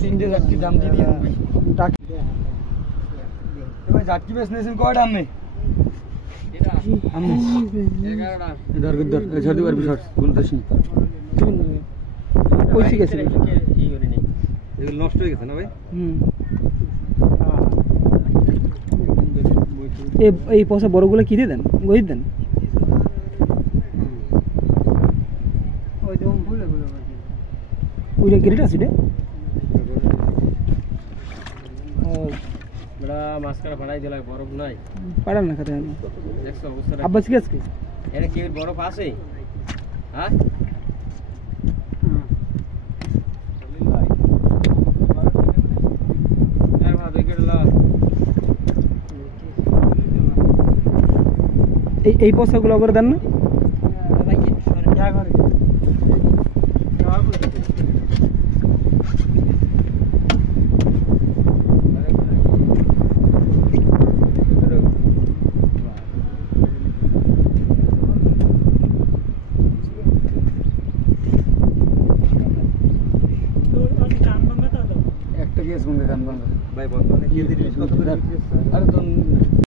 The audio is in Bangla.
তিনটে যাত্রী দাম দিয়ে দিয়ে ভাই যাত্রী বেশ নিয়েছেন কয় দাম নেই ঝাড়তে পারবি পয়সা গেছে এগুলো নষ্ট হয়ে গেছে না ভাই এই পয়সা বড়গুলো কি দিয়ে দেন গই দেন ওইটা গ্রেট আছে রে বড়া মাছকারা ফাড়াই দিলা বরফ নাই পাড়াল না খাতে দেখছো অবস্থা আব্বাস কি আজকে এর কি বরফ আছে হ্যাঁ আর ভাই দেখলা এই পয়সাগুলো আবার দেন না ভাই যা করে একটা গ্যাস বন্ধ দাম ভাই বন্ধ কি জিনিস কত করে আরে তো